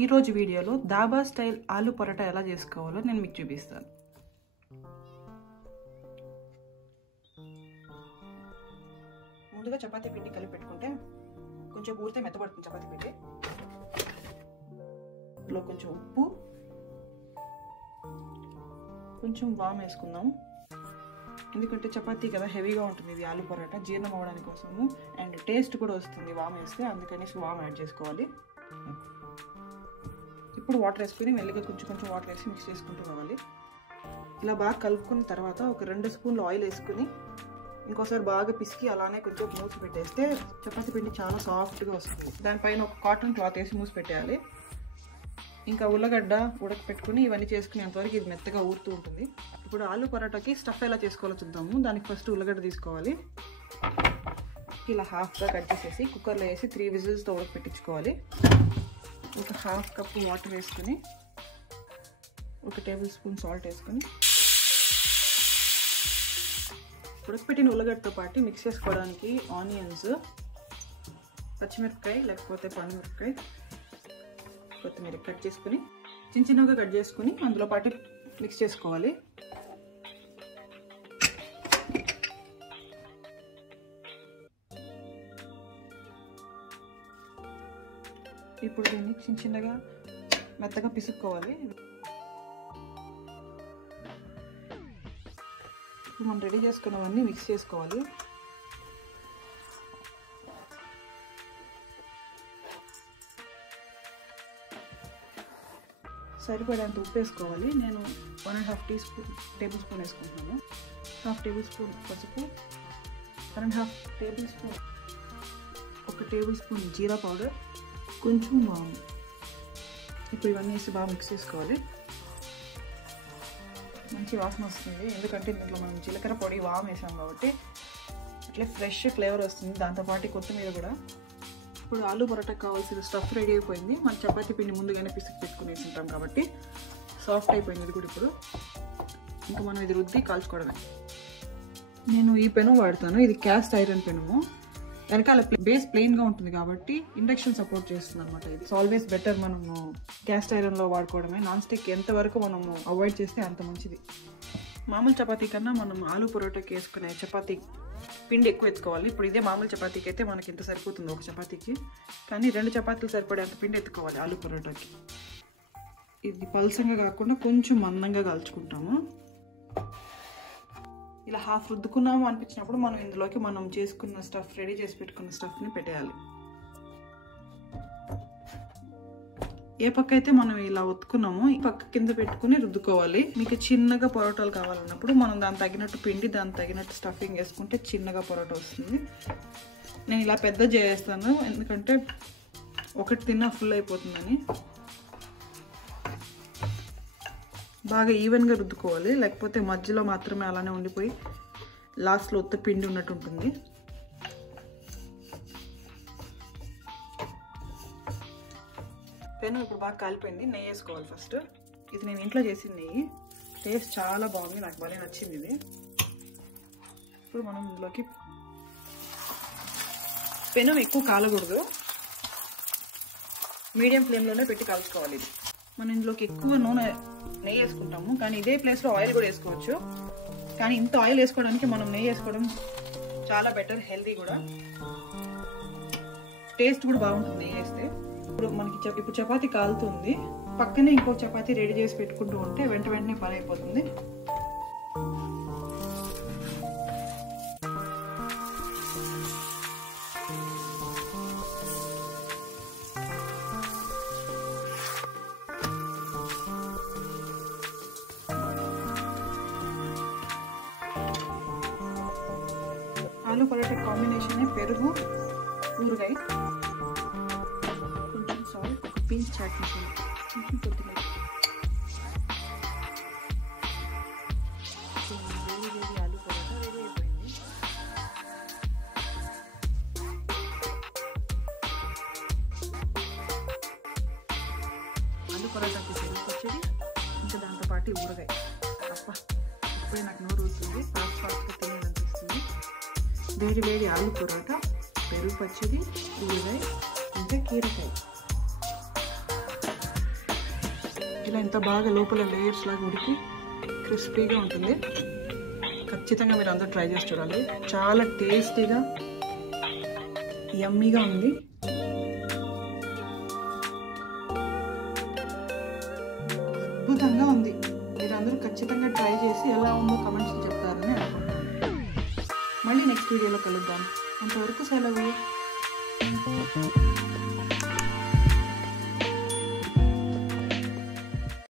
ఈ రోజు వీడియోలో దాబా స్టైల్ ఆలు పరోటా ఎలా చేసుకోవాలో నేను మీకు చూపిస్తాను. ముందుగా చపాతీ పిండి కలిపి పెట్టుకుంటే కొంచెం ఊరితే మెత్తబడుతుంది చపాతీ పిండి. ఇందులో కొంచెం ఉప్పు, కొంచెం వామ్ వేసుకుందాం. ఎందుకంటే చపాతీ కదా హెవీగా ఉంటుంది ఇది ఆలు పరోటా, జీర్ణం అవ్వడానికి కోసము అండ్ టేస్ట్ కూడా వస్తుంది వామ్ వేస్తే, అందుకనేసి వామ్ యాడ్ చేసుకోవాలి. ఇప్పుడు వాటర్ వేసుకుని మెల్లిగా కొంచెం వాటర్ వేసి మిక్స్ చేసుకుంటూ రావాలి. ఇలా బాగా కలుపుకున్న తర్వాత ఒక 2 స్పూన్లు ఆయిల్ వేసుకుని ఇంకోసారి బాగా పిసికి అలానే కొంచెం మూసి పెట్టేస్తే చపాతీ పిండి చాలా సాఫ్ట్గా వస్తుంది. దానిపైన ఒక కాటన్ క్లాత్ వేసి మూసి పెట్టేయాలి. ఇంకా ఉల్లగడ్డ ఉడకపెట్టుకుని ఇవన్నీ చేసుకునేంతవరకు ఇది మెత్తగా ఊరుతూ ఉంటుంది. ఇప్పుడు ఆలు పరోటాకి స్టఫ్ ఎలా చేసుకోవాలో చూద్దాము. దానికి ఫస్ట్ ఉల్లగడ్డ తీసుకోవాలి. ఇలా హాఫ్గా కట్ చేసేసి కుక్కర్లో వేసి 3 విజిల్స్తో ఉడకపెట్టించుకోవాలి. ఒక 1/2 కప్పు వాటర్ వేసుకుని 1 టేబుల్ స్పూన్ సాల్ట్ వేసుకొని ఉడకపెట్టిన ఉల్లగడ్డతో పాటు మిక్స్ చేసుకోవడానికి ఆనియన్స్, పచ్చిమిరపకాయ లేకపోతే పండుమిరపకాయ, కొత్తిమీర కట్ చేసుకుని చిన్నగా కట్ చేసుకుని అందులో పాటు మిక్స్ చేసుకోవాలి. ఇప్పుడు దీన్ని చిన్నగా మెత్తగా పిసుక్కోవాలి. ఇప్పుడు మనం రెడీ చేసుకున్నవన్నీ మిక్స్ చేసుకోవాలి. సరిపడేంత ఉప్పు వేసుకోవాలి. నేను 1.5 టేబుల్ స్పూన్ వేసుకుంటున్నాను. 1/2 టేబుల్ స్పూన్ పసుపు, 1.5 టేబుల్ స్పూన్ 1 టేబుల్ స్పూన్ జీరా పౌడర్, కొంచెం వాము. ఇప్పుడు ఇవన్నీ వేసి బాగా మిక్స్ చేసుకోవాలి. మంచి వాసన వస్తుంది, ఎందుకంటే దీంట్లో మనం జీలకర్ర పొడి వాము వేసాం కాబట్టి అట్లే ఫ్రెష్ ఫ్లేవర్ వస్తుంది. దాంతోపాటు కొత్తిమీర కూడా. ఇప్పుడు ఆలు పరోటాకు కావాల్సిన స్టఫ్ రెడీ అయిపోయింది. మన చపాతీ పిండి ముందుగానే పిసికి పెట్టుకుని వేసుకుంటాం కాబట్టి సాఫ్ట్ అయిపోయింది ఇది కూడా. ఇప్పుడు ఇంకా మనం ఇది రుద్ది కాల్చుకోవడమే. నేను ఈ పెను వాడతాను. ఇది క్యాస్ట్ ఐరన్ పెనుము. వెనకాల బేస్ ప్లెయిన్గా ఉంటుంది కాబట్టి ఇండక్షన్ సపోర్ట్ చేస్తుంది అనమాట. ఇది ఆల్వేస్ బెటర్ మనము క్యాస్ట్ ఐరన్లో వాడుకోవడమే. నాన్ స్టిక్ ఎంతవరకు మనము అవాయిడ్ చేస్తే అంత మంచిది. మామూలు చపాతీ కన్నా మనం ఆలు పరోటాకి వేసుకునే చపాతీ పిండి ఎక్కువ ఎత్తుకోవాలి. ఇప్పుడు ఇదే మామూలు చపాతీకి అయితే మనకి ఇంత సరిపోతుంది ఒక చపాతీకి, కానీ 2 చపాతీలు సరిపడేంత పిండి ఎత్తుకోవాలి ఆలు పరోటాకి. ఇది పల్సంగా కాకుండా కొంచెం మందంగా కాల్చుకుంటాము. ఇలా హాఫ్ రుద్దుకున్నాము అనిపించినప్పుడు మనం ఇందులోకి మనం చేసుకున్న స్టఫ్, రెడీ చేసి పెట్టుకున్న స్టఫ్ని పెట్టేయాలి. ఏ పక్క అయితే మనం ఇలా ఒత్తుకున్నామో ఈ పక్క కింద పెట్టుకుని రుద్దుకోవాలి. మీకు చిన్నగా పరోటాలు కావాలన్నప్పుడు మనం దాని తగినట్టు పిండి, దాని తగినట్టు స్టఫింగ్ వేసుకుంటే చిన్నగా పరోటా వస్తుంది. నేను ఇలా పెద్ద చేస్తాను ఎందుకంటే ఒకటి తిన్నా ఫుల్ అయిపోతుందని. బాగా ఈవెన్గా రుద్దుకోవాలి, లేకపోతే మధ్యలో మాత్రమే అలానే ఉండిపోయి లాస్ట్లో ఉత్త పిండి ఉన్నట్టు ఉంటుంది. పెను ఇప్పుడు బాగా కాలిపోయింది. నెయ్యి వేసుకోవాలి ఫస్ట్. ఇది నేను ఇంట్లో చేసిన నెయ్యి, టేస్ట్ చాలా బాగుంది, నాకు బాగా నచ్చింది ఇది. ఇప్పుడు మనం ఇందులోకి పెను ఎక్కువ కాలకూడదు, మీడియం ఫ్లేమ్లోనే పెట్టి కాల్చుకోవాలి. ఇది మనం ఇందులోకి ఎక్కువ నెయ్యి వేసుకుంటాము, కానీ ఇదే ప్లేస్లో ఆయిల్ కూడా వేసుకోవచ్చు. కానీ ఇంత ఆయిల్ వేసుకోవడానికి మనం నెయ్యి వేసుకోవడం చాలా బెటర్, హెల్తీ కూడా, టేస్ట్ కూడా బాగుంటుంది నెయ్యి వేస్తే. ఇప్పుడు చపాతీ కాలుతుంది, పక్కనే ఇంకో చపాతీ రెడీ చేసి పెట్టుకుంటూ ఉంటే వెంటనే పని అయిపోతుంది. ఆలు పరోటా కాంబినేషన్ పెరుగు, ఊరగాయ, కొంచెం సాల్ట్, ఒక పించ్ చాట్ మసాలా, కొంచెం కొత్తిమీర. వేడి ఆలు పరోటా రెడీ అయిపోయింది. ఆలు పరోటాకి పెరుగు పచ్చడి, ఇంకా దాంతోపాటు ఊరగాయ. అప్ప ఇప్పుడే నాకు నోరు ఊరుతుంది, ఫాస్ట్గా తినేయాలనిపిస్తుంది. వేడి ఆలు పరోటా, పెరుగు పచ్చడి, ఊరగాయ, ఇంకా కీరకాయ. ఇలా ఎంత బాగా లోపల లేయర్స్ లాగా ఉడికి క్రిస్పీగా ఉంటుంది. ఖచ్చితంగా మీరు అందరూ ట్రై చేసి చూడాలి. చాలా టేస్టీగా యమ్మీగా ఉంది. అద్భుతంగా ఉంది. మీరు అందరూ ఖచ్చితంగా ట్రై చేసి ఎలా ఉందో కమెంట్స్లో చెప్తారని అనుకుంటున్నాను. మళ్ళీ నెక్స్ట్ వీడియోలో కలుద్దాం. అంతవరకు సెలవు.